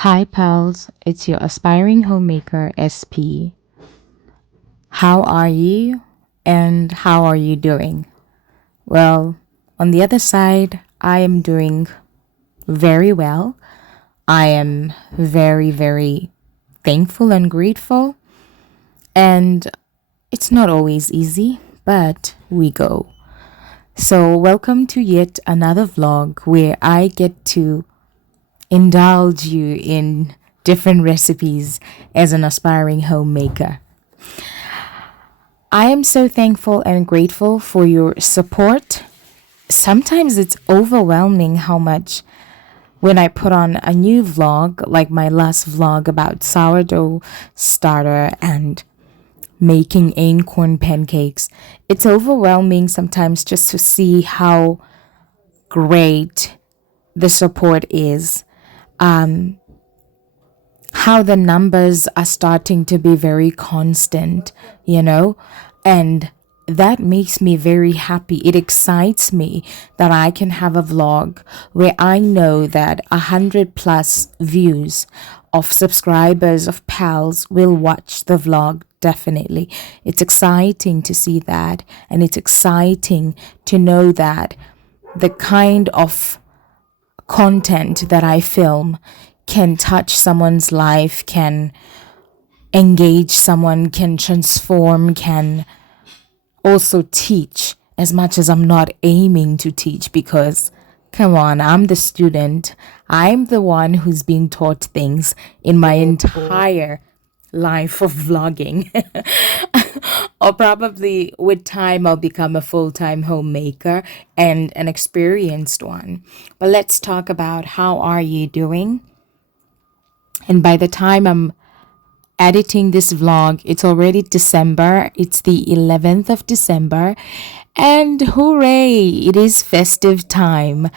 Hi, pals. It's your aspiring homemaker SP. How are you and how are you doing? Well, on the other side, I am doing very well. I am very, very thankful and grateful. And it's not always easy, but we go. So, welcome to yet another vlog where I get to indulge you in different recipes as an aspiring homemaker. I am so thankful and grateful for your support. Sometimes it's overwhelming how much when I put on a new vlog, like my last vlog about sourdough starter and making acorn pancakes, it's overwhelming sometimes just to see how great the support is. How the numbers are starting to be very constant, and that makes me very happy. It excites me that I can have a vlog where I know that 100+ views of subscribers of pals will watch the vlog. Definitely, it's exciting to see that, and it's exciting to know that the kind of content that I film can touch someone's life, can engage someone, can transform, can also teach, as much as I'm not aiming to teach, because come on, I'm the student. I'm the one who's being taught things in my entire life of vlogging. Or probably with time, I'll become a full-time homemaker and an experienced one. But let's talk about how are you doing? And by the time I'm editing this vlog, it's already December. It's the 11th of December. And hooray, it is festive time.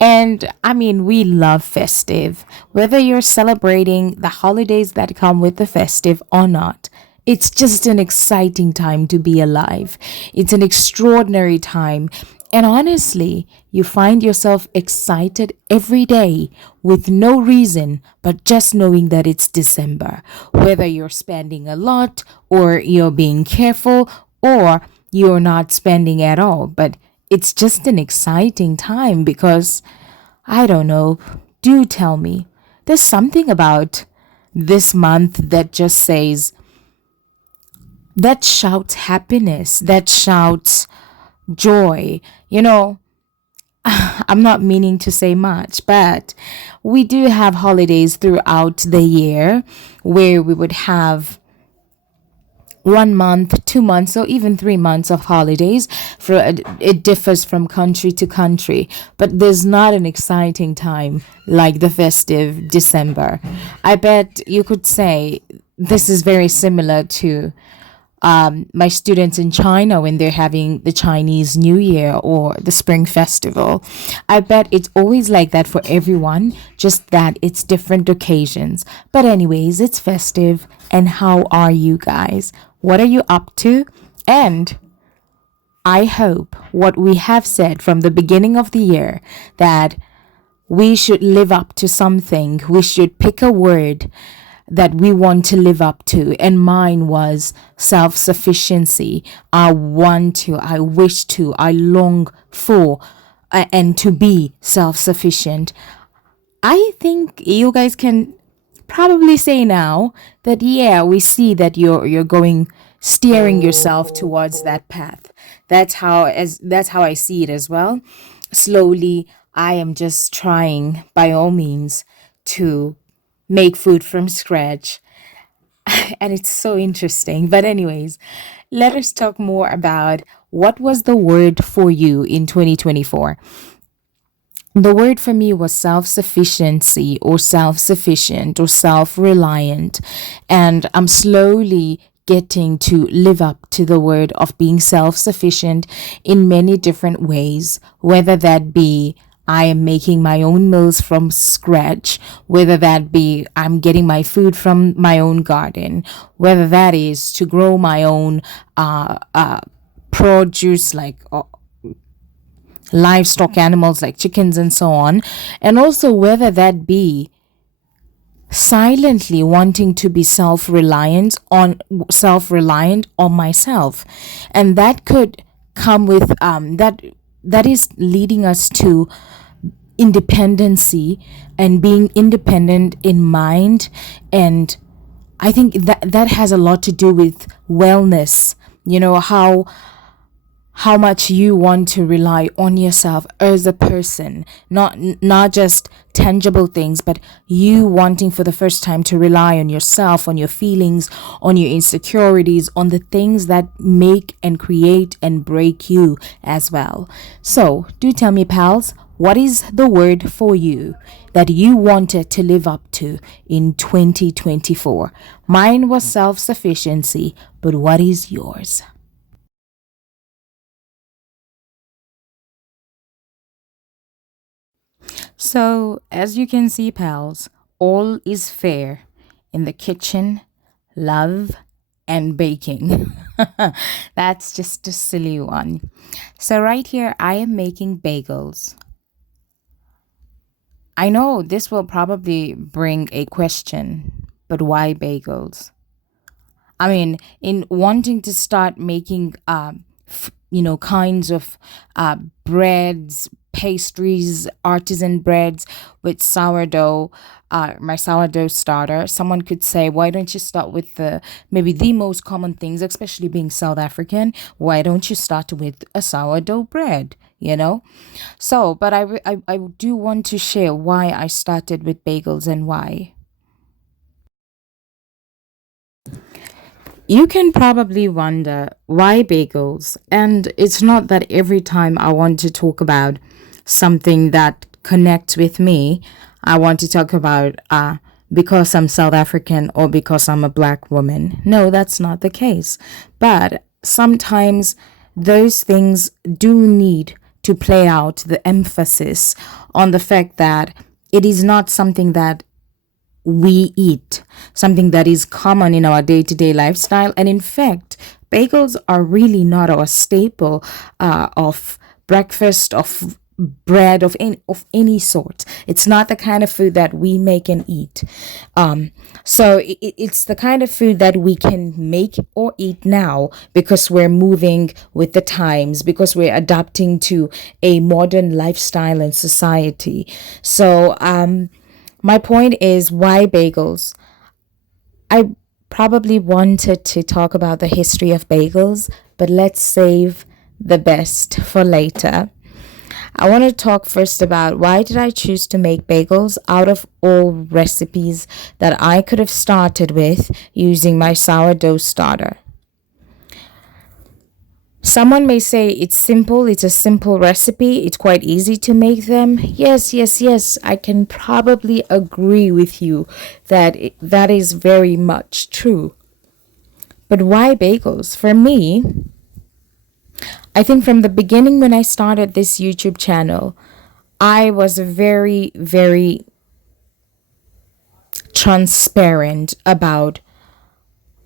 And I mean, we love festive. Whether you're celebrating the holidays that come with the festive or not, it's just an exciting time to be alive. It's an extraordinary time. And honestly, you find yourself excited every day with no reason but just knowing that it's December. Whether you're spending a lot or you're being careful or you're not spending at all. But it's just an exciting time because, I don't know, do tell me. There's something about this month that just says, that shouts happiness, that shouts joy. I'm not meaning to say much, but we do have holidays throughout the year where we would have 1 month, 2 months, or even 3 months of holidays. It differs from country to country, but there's not an exciting time like the festive December. I bet you could say this is very similar to my students in China when they're having the Chinese New Year or the Spring Festival. I bet it's always like that for everyone, just that it's different occasions. But anyways, it's festive. And how are you guys? What are you up to? And I hope what we have said from the beginning of the year, that we should live up to something. We should pick a word that we want to live up to. And mine was self-sufficiency. I want to, I wish to, I long for, and to be self-sufficient. I think you guys can probably say now that, yeah, we see that you're going, steering yourself towards that path. That's how I see it as well. Slowly, I am just trying, by all means, to make food from scratch. And it's so interesting. But anyways, let us talk more about what was the word for you in 2024. The word for me was self-sufficiency, or self-sufficient, or self-reliant. And I'm slowly getting to live up to the word of being self-sufficient in many different ways, whether that be I am making my own meals from scratch, whether that be I'm getting my food from my own garden, whether that is to grow my own produce, like livestock animals like chickens and so on, and also whether that be silently wanting to be self-reliant on myself, and that could come with that is leading us to independency and being independent in mind. And I think that has a lot to do with wellness. How much you want to rely on yourself as a person, not just tangible things, but you wanting for the first time to rely on yourself, on your feelings, on your insecurities, on the things that make and create and break you as well. So do tell me, pals, what is the word for you that you wanted to live up to in 2024? Mine was self-sufficiency, but what is yours? So, as you can see, pals, all is fair in the kitchen, love, and baking. That's just a silly one. So, right here, I am making bagels. I know this will probably bring a question, but why bagels? I mean, in wanting to start making, kinds of uh, breads, pastries, artisan breads with sourdough, my sourdough starter, someone could say, why don't you start with maybe the most common things, especially being South African? Why don't you start with a sourdough bread? So, but I do want to share why I started with bagels and why. You can probably wonder why bagels, and it's not that every time I want to talk about something that connects with me, I want to talk about because I'm South African or because I'm a black woman. No, that's not the case. But sometimes those things do need to play out the emphasis on the fact that it is not something that we eat, something that is common in our day to day lifestyle. And in fact, bagels are really not our staple of breakfast, of bread of any sort. It's not the kind of food that we make and eat. So it's the kind of food that we can make or eat now because we're moving with the times, because we're adapting to a modern lifestyle and society. So my point is, why bagels? I probably wanted to talk about the history of bagels, but let's save the best for later. I want to talk first about why did I choose to make bagels out of all recipes that I could have started with using my sourdough starter. Someone may say it's simple, it's a simple recipe, it's quite easy to make them. Yes, yes, yes, I can probably agree with you that that is very much true. But why bagels? For me, I think from the beginning when I started this YouTube channel, I was very, very transparent about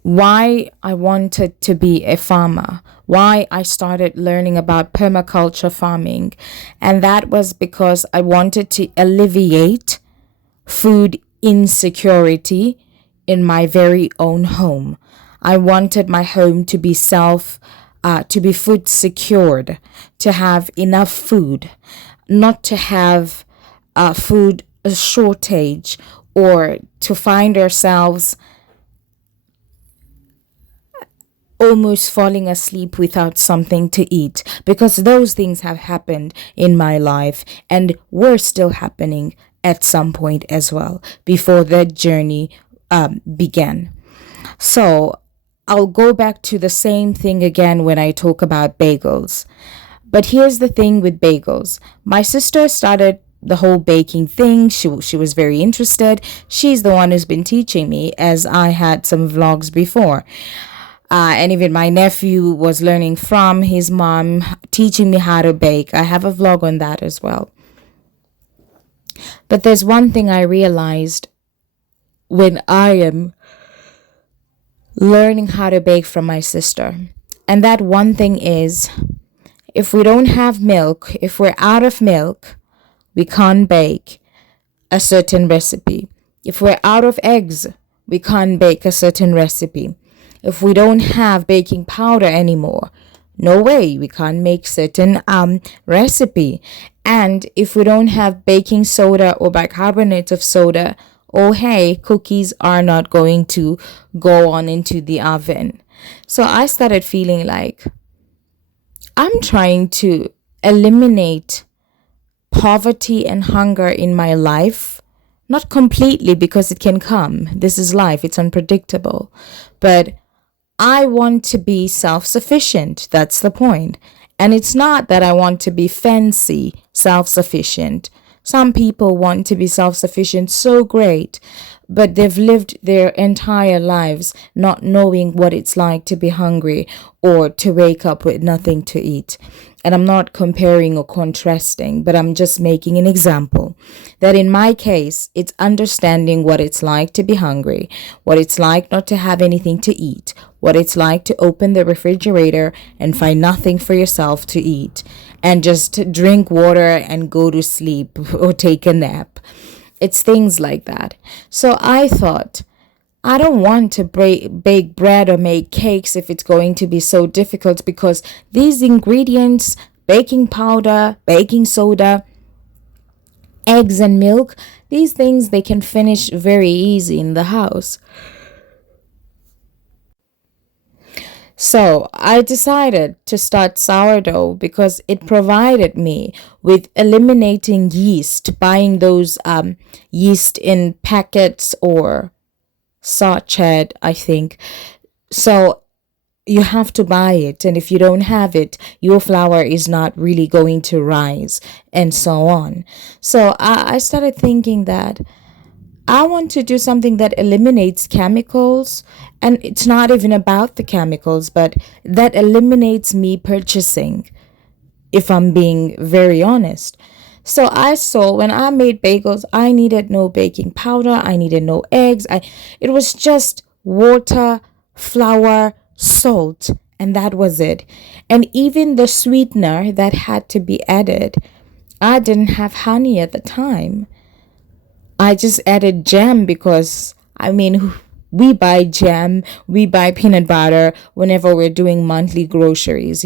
why I wanted to be a farmer, why I started learning about permaculture farming. And that was because I wanted to alleviate food insecurity in my very own home. I wanted my home to be to be food secured, to have enough food, not to have food shortage or to find ourselves almost falling asleep without something to eat, because those things have happened in my life and were still happening at some point as well before that journey began. So I'll go back to the same thing again when I talk about bagels. But here's the thing with bagels. My sister started the whole baking thing. She was very interested. She's the one who's been teaching me, as I had some vlogs before. And even my nephew was learning from his mom, teaching me how to bake. I have a vlog on that as well. But there's one thing I realized when I am learning how to bake from my sister. And that one thing is, if we don't have milk, if we're out of milk, we can't bake a certain recipe. If we're out of eggs, we can't bake a certain recipe. If we don't have baking powder anymore, no way, we can't make certain recipe. And if we don't have baking soda or bicarbonate of soda, oh hey, cookies are not going to go on into the oven. So I started feeling like I'm trying to eliminate poverty and hunger in my life. Not completely, because it can come. This is life, it's unpredictable. But I want to be self sufficient. That's the point. And it's not that I want to be fancy self sufficient. Some people want to be self sufficient so great, but they've lived their entire lives not knowing what it's like to be hungry or to wake up with nothing to eat. And I'm not comparing or contrasting, but I'm just making an example that in my case, it's understanding what it's like to be hungry, what it's like not to have anything to eat, what it's like to open the refrigerator and find nothing for yourself to eat, and just drink water and go to sleep or take a nap. It's things like that. So I thought, I don't want to bake bread or make cakes if it's going to be so difficult, because these ingredients, baking powder, baking soda, eggs and milk, these things they can finish very easy in the house. So I decided to start sourdough because it provided me with eliminating yeast, buying those yeast in packets or sachet, I think. So you have to buy it, and if you don't have it, your flour is not really going to rise, and so on. So I started thinking that I want to do something that eliminates chemicals, and it's not even about the chemicals, but that eliminates me purchasing, if I'm being very honest. So I saw when I made bagels, I needed no baking powder, I needed no eggs. It was just water, flour, salt, and that was it. And even the sweetener that had to be added, I didn't have honey at the time. I just added jam because we buy jam, we buy peanut butter whenever we're doing monthly groceries.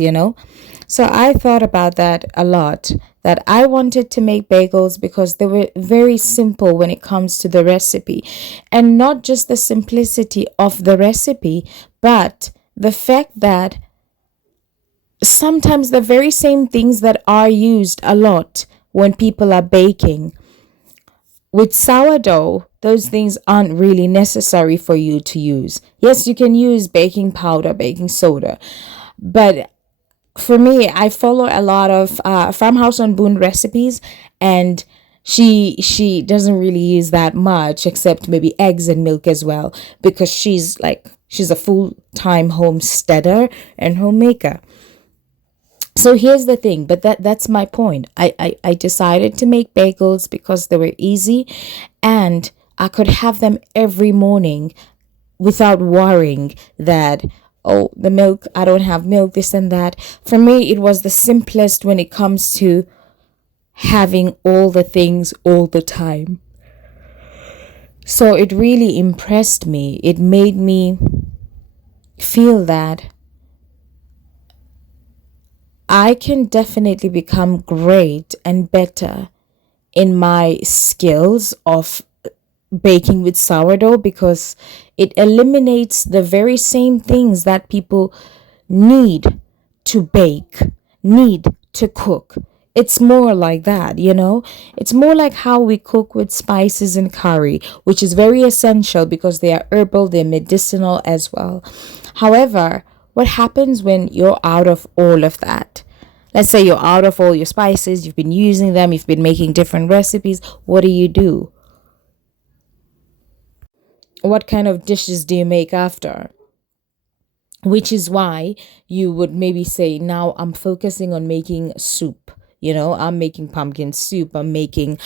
So I thought about that a lot, that I wanted to make bagels because they were very simple when it comes to the recipe. And not just the simplicity of the recipe, but the fact that sometimes the very same things that are used a lot when people are baking, with sourdough, those things aren't really necessary for you to use. Yes, you can use baking powder, baking soda, but for me, I follow a lot of farmhouse on Boone recipes, and she doesn't really use that much, except maybe eggs and milk as well, because she's a full-time homesteader and homemaker. So here's the thing, but that's my point. I decided to make bagels because they were easy, and I could have them every morning without worrying that, oh, the milk, I don't have milk, this and that. For me, it was the simplest when it comes to having all the things all the time. So it really impressed me. It made me feel that I can definitely become great and better in my skills of baking with sourdough, because it eliminates the very same things that people need to bake, need to cook. It's more like that. It's more like how we cook with spices and curry, which is very essential because they are herbal, they're medicinal as well. However, what happens when you're out of all of that? Let's say you're out of all your spices, you've been using them, you've been making different recipes. What do? What kind of dishes do you make after? Which is why you would maybe say, now I'm focusing on making soup. I'm making pumpkin soup, I'm making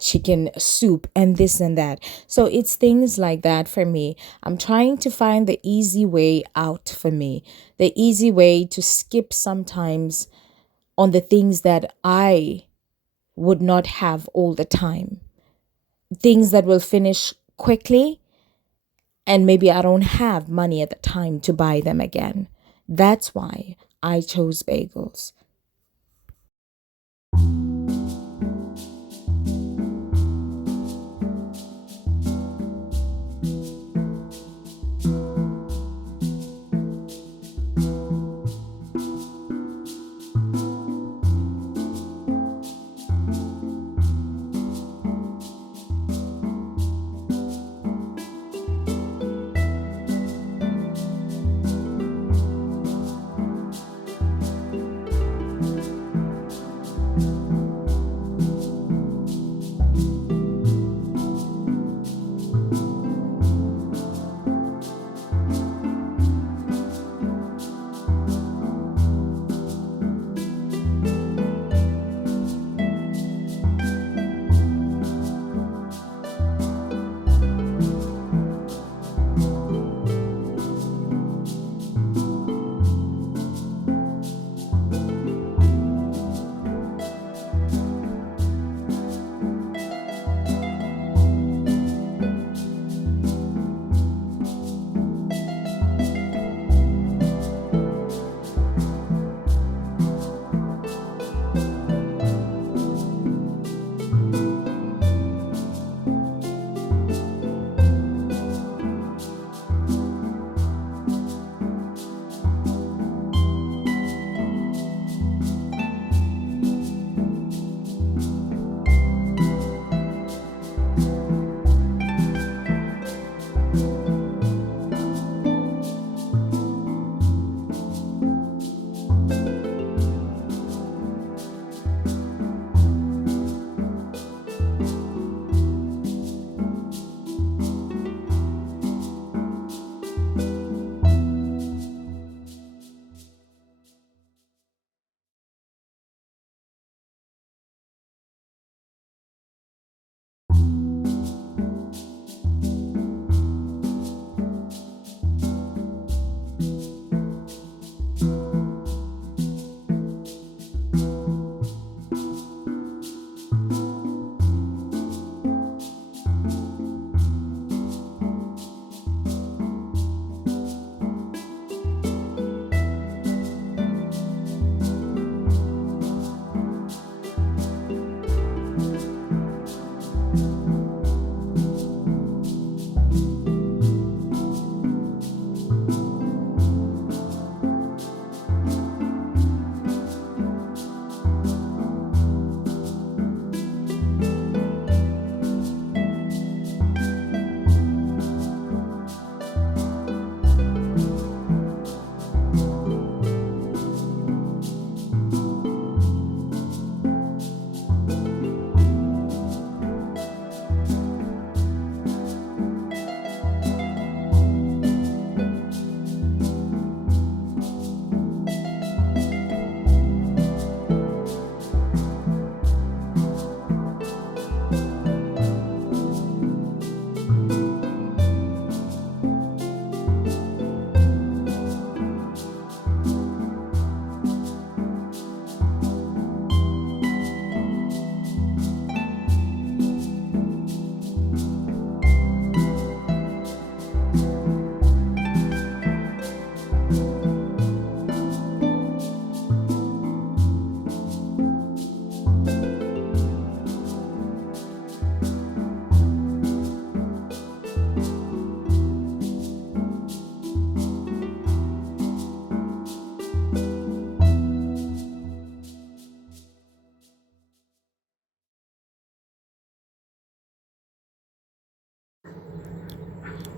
chicken soup, and this and that. So it's things like that for me. I'm trying to find the easy way out for me, the easy way to skip sometimes on the things that I would not have all the time, things that will finish quickly, and maybe I don't have money at the time to buy them again. That's why I chose bagels.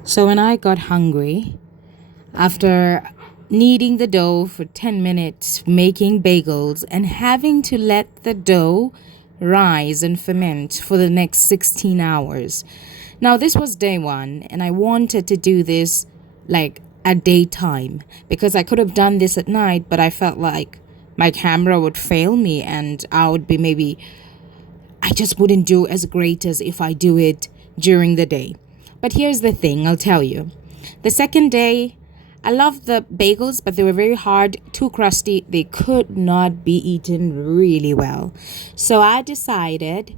So when I got hungry, after kneading the dough for 10 minutes, making bagels, and having to let the dough rise and ferment for the next 16 hours. Now, this was day one, and I wanted to do this like at daytime because I could have done this at night, but I felt like my camera would fail me and I would be maybe I just wouldn't do as great as if I do it during the day. But here's the thing, I'll tell you. The second day, I loved the bagels, but they were very hard, too crusty. They could not be eaten really well. So I decided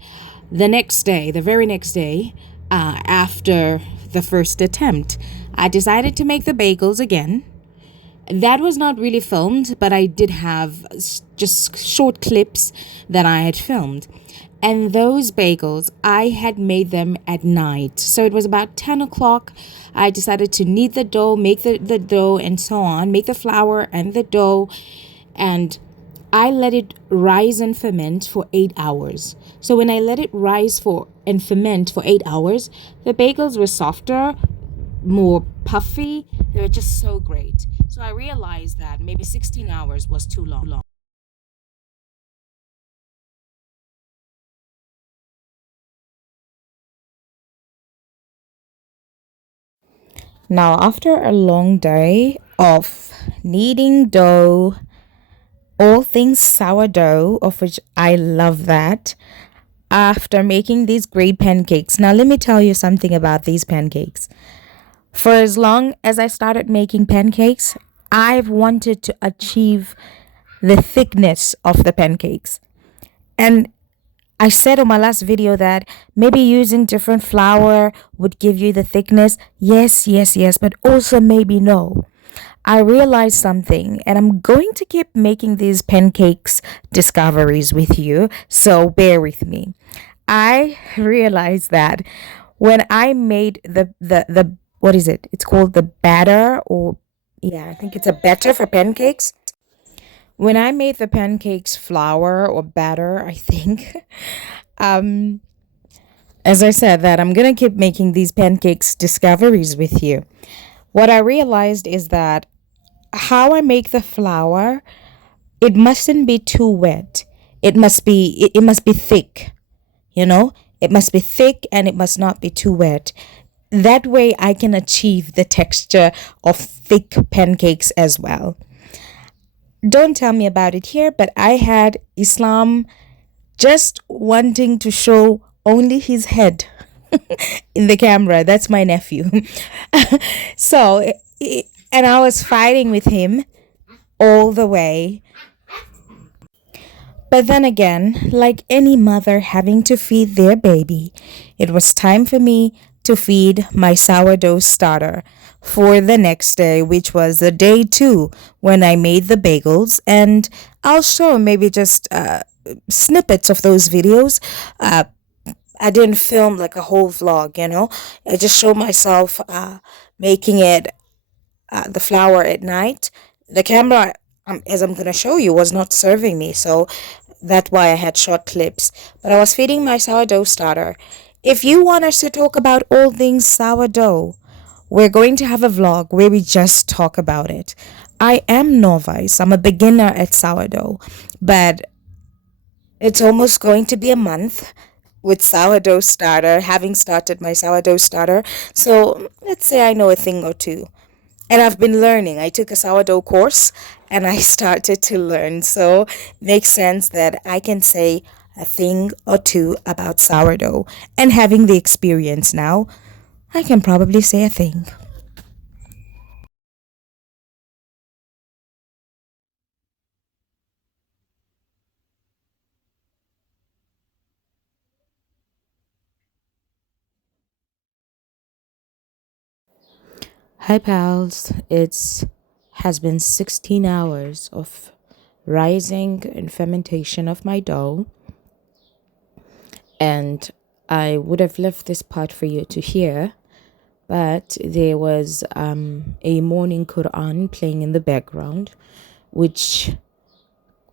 the next day, the very next day, after the first attempt. I decided to make the bagels again. That was not really filmed, but I did have just short clips that I had filmed. And those bagels, I had made them at night. So it was about 10 o'clock. I decided to knead the dough, make the dough, and so on, make the flour and the dough. And I let it rise and ferment for 8 hours. So when I let it rise for and ferment for 8 hours, the bagels were softer, more puffy. They were just so great. So I realized that maybe 16 hours was too long. Now, after a long day of kneading dough, all things sourdough, of which I love that, after making these great pancakes. Now, let me tell you something about these pancakes. For as long as I started making pancakes, I've wanted to achieve the thickness of the pancakes. And I said on my last video that maybe using different flour would give you the thickness. Yes, yes, yes, but also maybe no. I realized something, and I'm going to keep making these pancakes discoveries with you, so bear with me. I realized that when I made the what is it? It's called the batter, or yeah, I think it's a batter for pancakes. When I made the pancakes flour or batter, I think um as I said that I'm going to keep making these pancakes discoveries with you. What I realized is that how I make the flour, it mustn't be too wet. It must be thick, you know? It must be thick and it must not be too wet. That way I can achieve the texture of thick pancakes as well. Don't tell me about it here, but I had Islam just wanting to show only his head in the camera. That's my nephew. so, and I was fighting with him all the way. But then again, like any mother having to feed their baby, it was time for me to feed my sourdough starter for the next day, which was the day two when I made the bagels. And I'll show maybe just snippets of those videos. I didn't film like a whole vlog, you know. I just showed myself making it the flour at night. The camera, as I'm gonna show you, was not serving me, so that's why I had short clips. But I was feeding my sourdough starter. If you want us to talk about all things sourdough, we're going to have a vlog where we just talk about it. I am novice. I'm a beginner at sourdough, but it's almost going to be a month with sourdough starter, having started my sourdough starter. So let's say I know a thing or two. And I've been learning. I took a sourdough course and I started to learn. So makes sense that I can say a thing or two about sourdough. And having the experience now, I can probably say a thing. Hi pals, it's has been 16 hours of rising and fermentation of my dough, and I would have left this part for you to hear, but there was a morning Quran playing in the background, which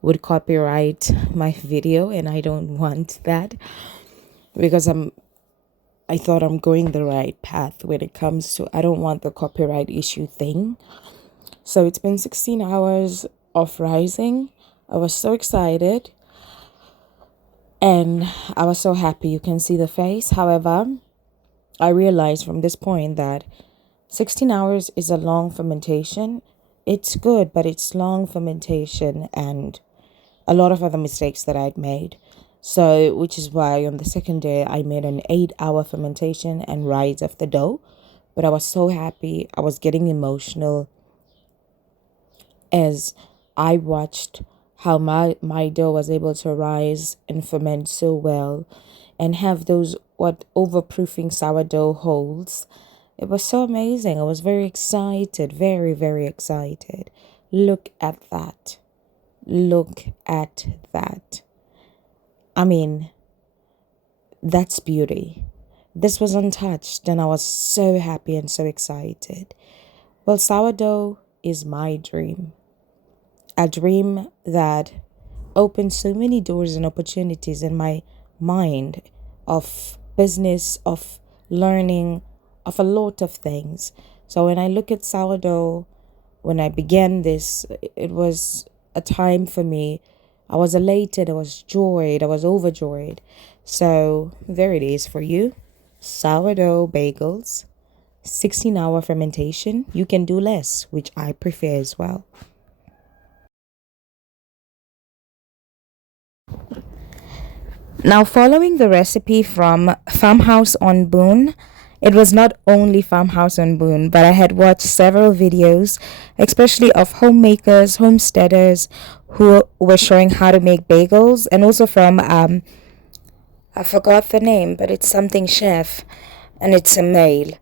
would copyright my video, and I don't want that because I thought I'm going the right path when it comes to I don't want the copyright issue thing. So it's been 16 hours of rising. I was so excited and I was so happy. You can see the face. However, I realized from this point that 16 hours is a long fermentation. It's good, but it's long fermentation and a lot of other mistakes that I'd made. So, which is why on the second day I made an 8 hour fermentation and rise of the dough. But I was so happy. I was getting emotional as I watched how my dough was able to rise and ferment so well. and have those what overproofing sourdough holes. It was so amazing. I was very excited, very, very excited. Look at that. Look at that. I mean, that's beauty. This was untouched, and I was so happy and so excited. Well, sourdough is my dream, a dream that opened so many doors and opportunities in my mind of business, of learning, of a lot of things. So when I look at sourdough, when I began this, it was a time for me. I was elated, I was joyed, I was overjoyed. So there it is for you. Sourdough bagels, 16-hour fermentation. You can do less, which I prefer as well. Now, following the recipe from Farmhouse on Boone, it was not only Farmhouse on Boone, but I had watched several videos, especially of homemakers, homesteaders who were showing how to make bagels, and also from, I forgot the name, but it's something chef, and it's a male.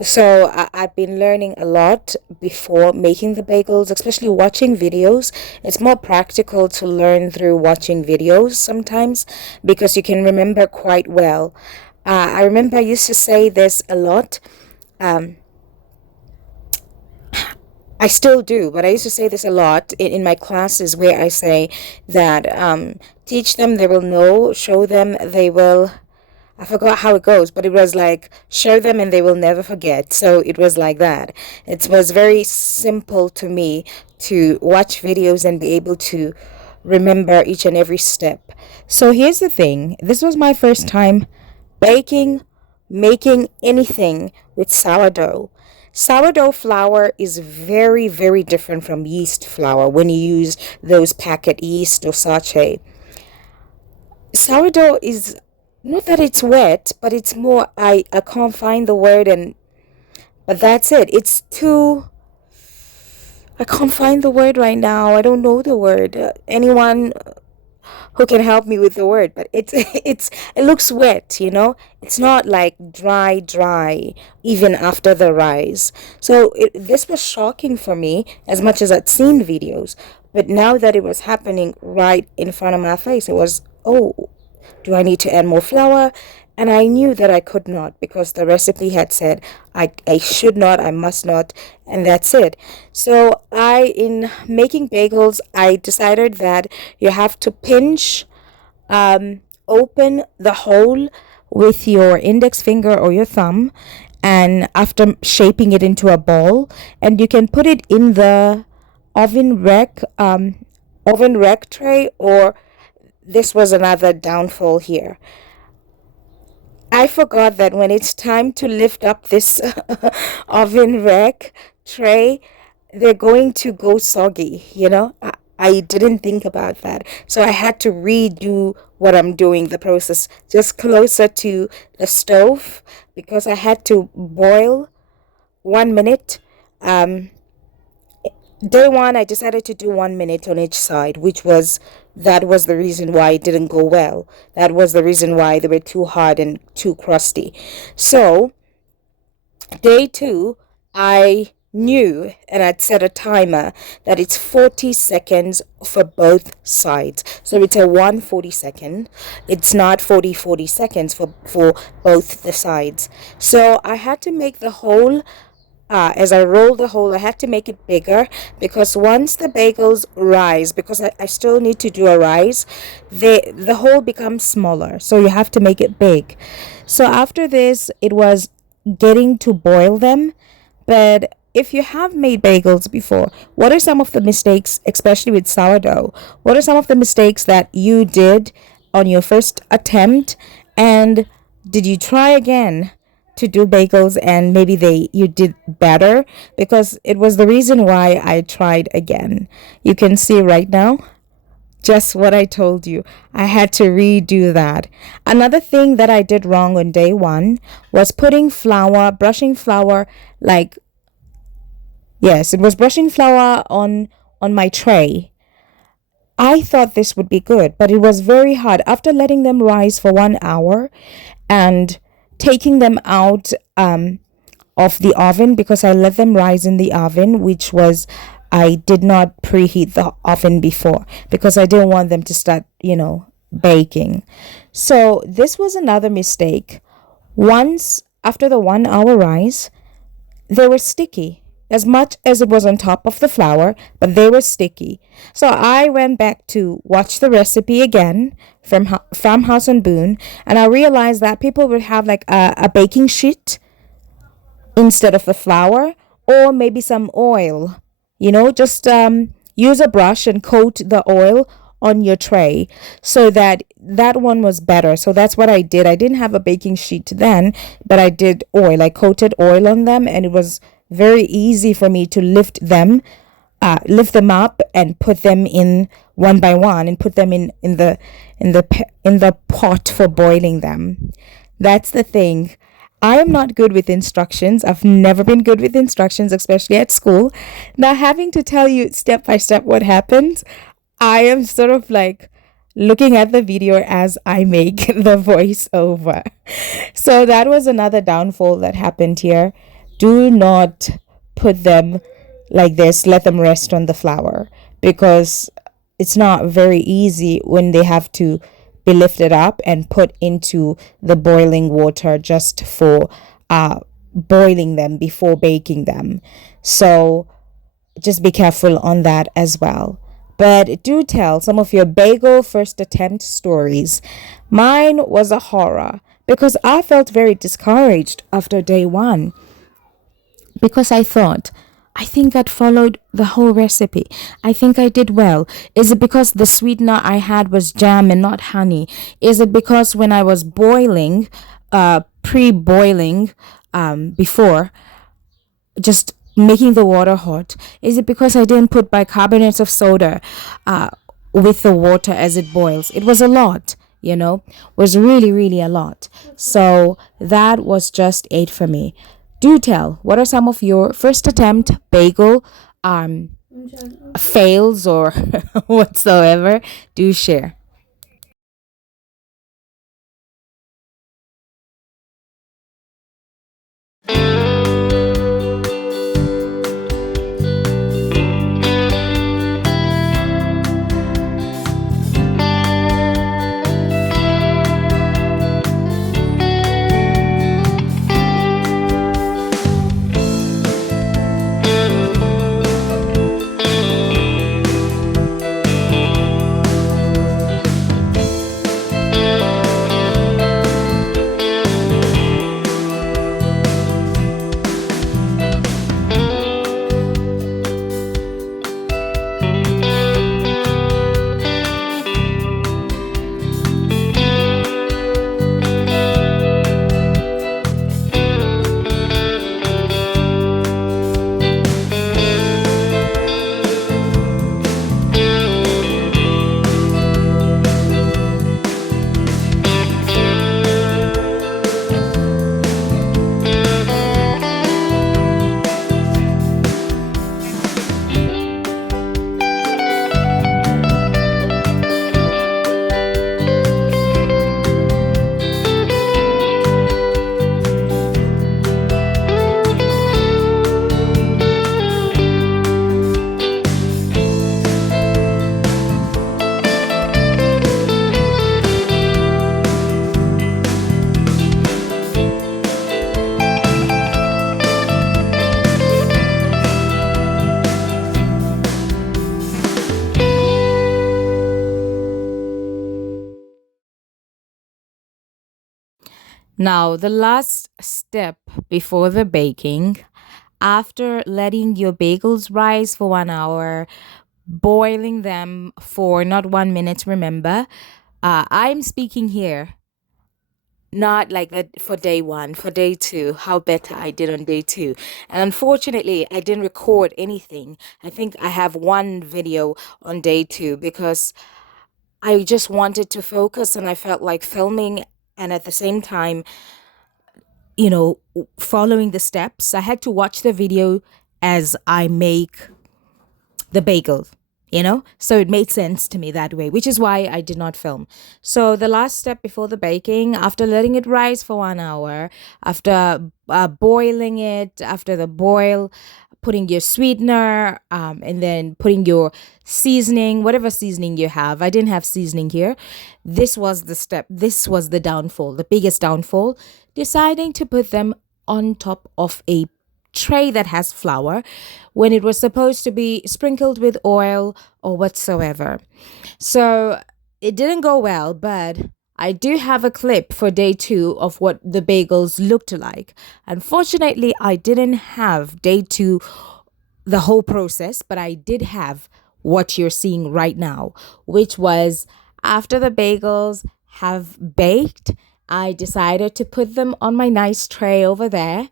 So I've been learning a lot before making the bagels, especially watching videos. It's more practical to learn through watching videos sometimes because you can remember quite well. I remember I used to say this a lot. Um, I still do, but I used to say this a lot in my classes where I say that teach them, they will know, show them, they will. I forgot how it goes, but it was like show them and they will never forget. So it was like that. It was very simple to me to watch videos and be able to remember each and every step. So here's the thing, this was my first time baking, making anything with sourdough. Sourdough flour is very, very different from yeast flour when you use those packet yeast or sachet. Sourdough is not that it's wet, but it's more I can't find the word and but that's it. It's too I can't find the word right now. I don't know the word. Anyone who can help me with the word, but it's it looks wet, you know. It's not like dry even after the rise. So this was shocking for me as much as I'd seen videos, but now that it was happening right in front of my face, it was, oh, do I need to add more flour? And I knew that I could not because the recipe had said I should not, I must not, and that's it. So in making bagels, I decided that you have to pinch, open the hole with your index finger or your thumb, and after shaping it into a ball, and you can put it in the oven rack, oven rack tray, or this was another downfall here. I forgot that when it's time to lift up this oven rack tray, they're going to go soggy, you know? I didn't think about that. So I had to redo what I'm doing, the process just closer to the stove because I had to boil 1 minute. Um, Day one, I decided to do 1 minute on each side, that was the reason why it didn't go well. That was the reason why they were too hard and too crusty. So, day two, I knew and I'd set a timer that it's 40 seconds for both sides. So it's a 140 second. It's not 40 seconds for both the sides. So I had to make the whole as I roll the hole, I had to make it bigger because once the bagels rise, because I still need to do a rise, the hole becomes smaller. So you have to make it big. So after this, it was getting to boil them. But if you have made bagels before, what are some of the mistakes, especially with sourdough? What are some of the mistakes that you did on your first attempt? And did you try again to do bagels and maybe they you did better? Because it was the reason why I tried again. You can see right now just what I told you. I had to redo that. Another thing that I did wrong on day one was putting flour, brushing flour, like, yes, it was brushing flour on my tray. I thought this would be good, but it was very hard. After letting them rise for 1 hour and taking them out of the oven, because I let them rise in the oven, which was, I did not preheat the oven before because I didn't want them to start, baking. So this was another mistake. Once after the 1 hour rise, they were sticky as much as it was on top of the flour, but they were sticky. So I went back to watch the recipe again from Farmhouse and Boone, and I realized that people would have like a baking sheet instead of the flour, or maybe some oil. Just use a brush and coat the oil on your tray, so that one was better. So that's what I did. I didn't have a baking sheet then, but I did oil. I coated oil on them, and it was very easy for me to lift them up and put them in one by one, and put them in the pot for boiling them. That's the thing. I am not good with instructions. I've never been good with instructions, especially at school. Now, having to tell you step by step what happens, I am sort of like looking at the video as I make the voiceover. So that was another downfall that happened here. Do not put them like this, let them rest on the flour, because it's not very easy when they have to be lifted up and put into the boiling water just for boiling them before baking them. So just be careful on that as well. But do tell some of your bagel first attempt stories. Mine was a horror because I felt very discouraged after day one, because I think I'd followed the whole recipe. I think I did well. Is it because the sweetener I had was jam and not honey? Is it because when I was boiling, pre-boiling, before, just making the water hot? Is it because I didn't put bicarbonate of soda with the water as it boils? It was a lot, was really, really a lot. So that was just eight for me. Do tell, what are some of your first attempt bagel fails or whatsoever? Do share. Now, the last step before the baking, after letting your bagels rise for 1 hour, boiling them for not 1 minute, remember, I'm speaking here not like that for day one, for day two, how better I did on day two. And unfortunately, I didn't record anything. I think I have one video on day two because I just wanted to focus and I felt like filming and at the same time, following the steps. I had to watch the video as I make the bagel. So it made sense to me that way, which is why I did not film. So the last step before the baking, after letting it rise for 1 hour, after boiling it, after the boil, putting your sweetener, and then putting your seasoning, whatever seasoning you have. I didn't have seasoning here. This was the step. This was the downfall, the biggest downfall. Deciding to put them on top of a tray that has flour when it was supposed to be sprinkled with oil or whatsoever. So it didn't go well, but I do have a clip for day 2 of what the bagels looked like. Unfortunately, I didn't have day 2, the whole process, but I did have what you're seeing right now, which was after the bagels have baked, I decided to put them on my nice tray over there,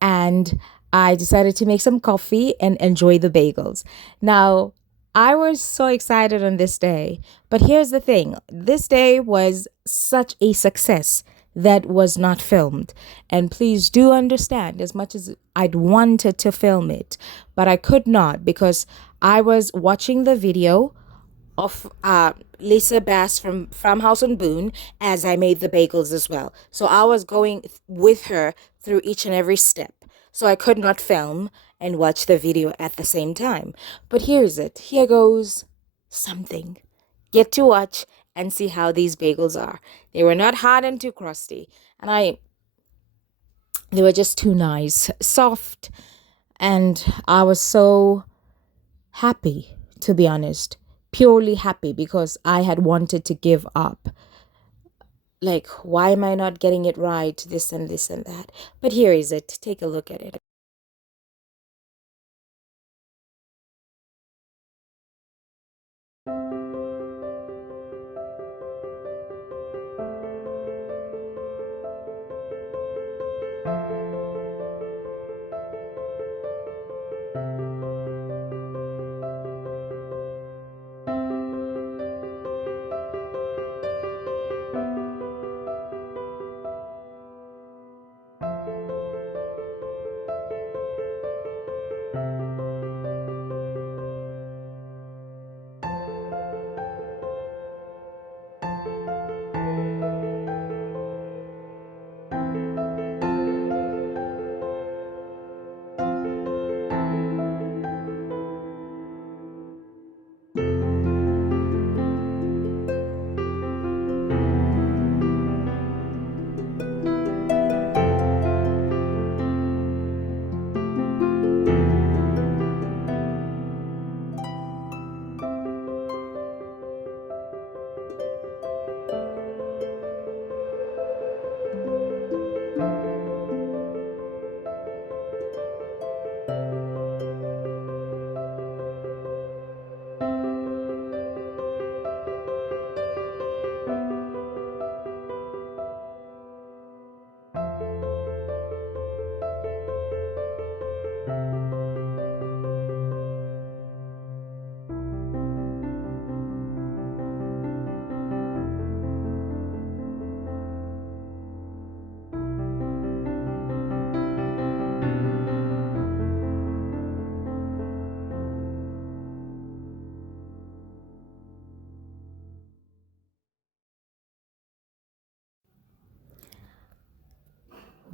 and I decided to make some coffee and enjoy the bagels. Now, I was so excited on this day, but here's the thing, this day was such a success that was not filmed. And please do understand, as much as I'd wanted to film it, but I could not because I was watching the video of Lisa Bass from Farmhouse and Boone as I made the bagels as well. So I was going with her through each and every step. So I could not film and watch the video at the same time. But here's it. Here goes something. Get to watch and see how these bagels are. They were not hard and too crusty. And they were just too nice, soft. And I was so happy, to be honest, purely happy because I had wanted to give up. Like, why am I not getting it right? This and this and that. But here is it. Take a look at it.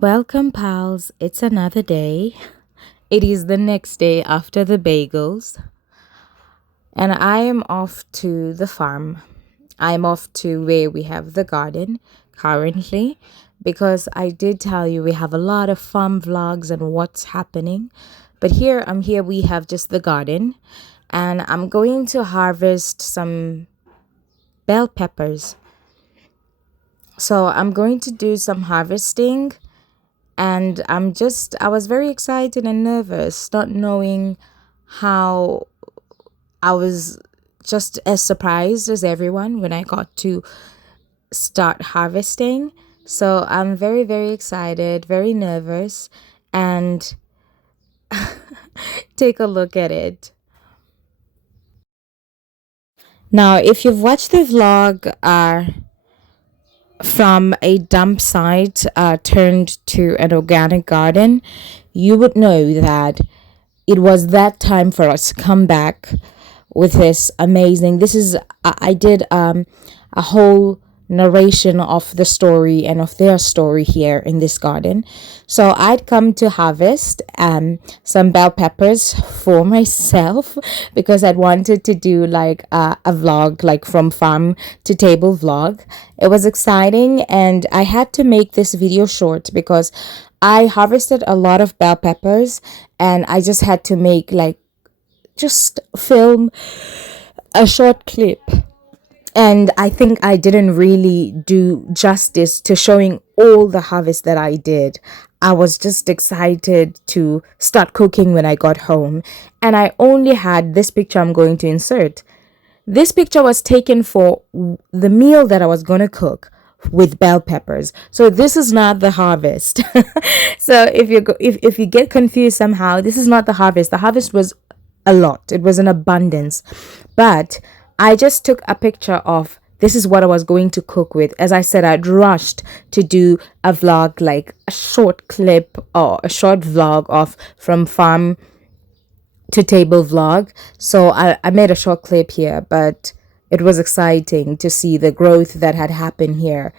Welcome, pals. It's another day. It is the next day after the bagels, and I am off to the farm. I'm off to where we have the garden currently because I did tell you we have a lot of farm vlogs and what's happening. But here, I'm here, we have just the garden, and I'm going to harvest some bell peppers. So I'm going to do some harvesting, and I was very excited and nervous, not knowing how. I was just as surprised as everyone when I got to start harvesting. So I'm very, very excited, very nervous, and take a look at it. Now, if you've watched the vlog from a dump site turned to an organic garden, you would know that it was that time for us to come back with this amazing. This is I did a whole narration of the story and of their story here in this garden. So I'd come to harvest some bell peppers for myself because I'd wanted to do like a vlog, like from farm to table vlog. It was exciting, and I had to make this video short because I harvested a lot of bell peppers, and I just had to make like just film a short clip. And I think I didn't really do justice to showing all the harvest that I did. I was just excited to start cooking when I got home. And I only had this picture I'm going to insert. This picture was taken for the meal that I was going to cook with bell peppers. So this is not the harvest. So if you get confused somehow, this is not the harvest. The harvest was a lot. It was an abundance. But I just took a picture of this is what I was going to cook with. As I said, I'd rushed to do a vlog, like a short clip or a short vlog of from farm to table vlog. So I made a short clip here, but it was exciting to see the growth that had happened here.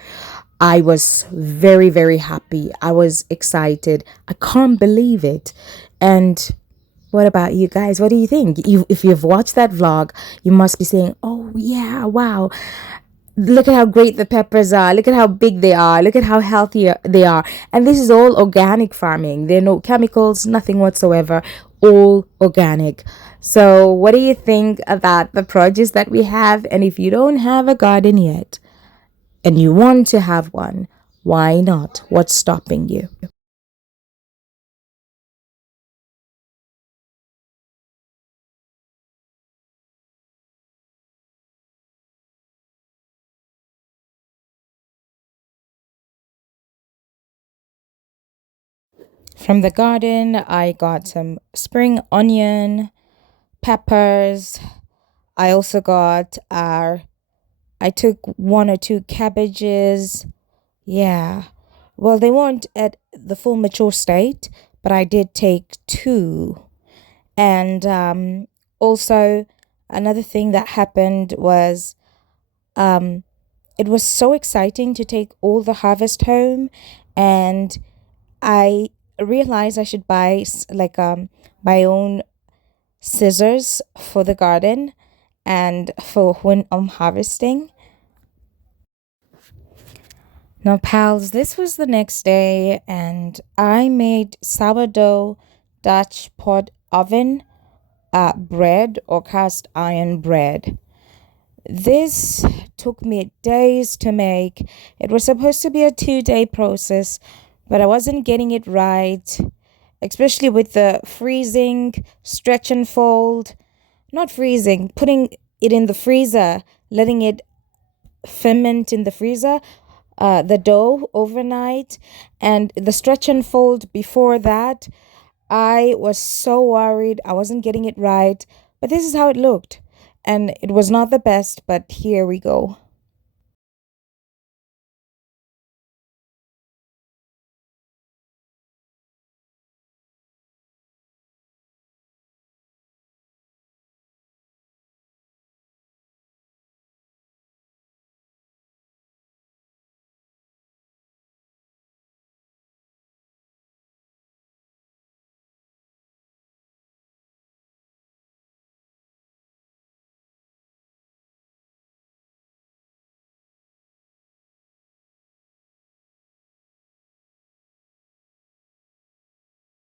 I was very, very happy. I was excited. I can't believe it. And what about you guys? What do you think? If you've watched that vlog, you must be saying, oh, yeah, wow. Look at how great the peppers are. Look at how big they are. Look at how healthy they are. And this is all organic farming. There are no chemicals, nothing whatsoever. All organic. So, what do you think about the produce that we have? And if you don't have a garden yet and you want to have one, why not? What's stopping you? From the garden, I got some spring onion, peppers. I also got I took one or two cabbages. Yeah. Well, they weren't at the full mature state, but I did take two. And also, another thing that happened was um, it was so exciting to take all the harvest home, and I realized I should buy like my own scissors for the garden and for when I'm harvesting. Now, pals, this was the next day, and I made sourdough Dutch pot oven bread or cast iron bread. This took me days to make. It was supposed to be a 2-day process, but I wasn't getting it right, especially with the freezing, stretch and fold. Not freezing, putting it in the freezer, letting it ferment in the freezer, the dough overnight, and the stretch and fold before that. I was so worried I wasn't getting it right, but this is how it looked. And it was not the best, but here we go.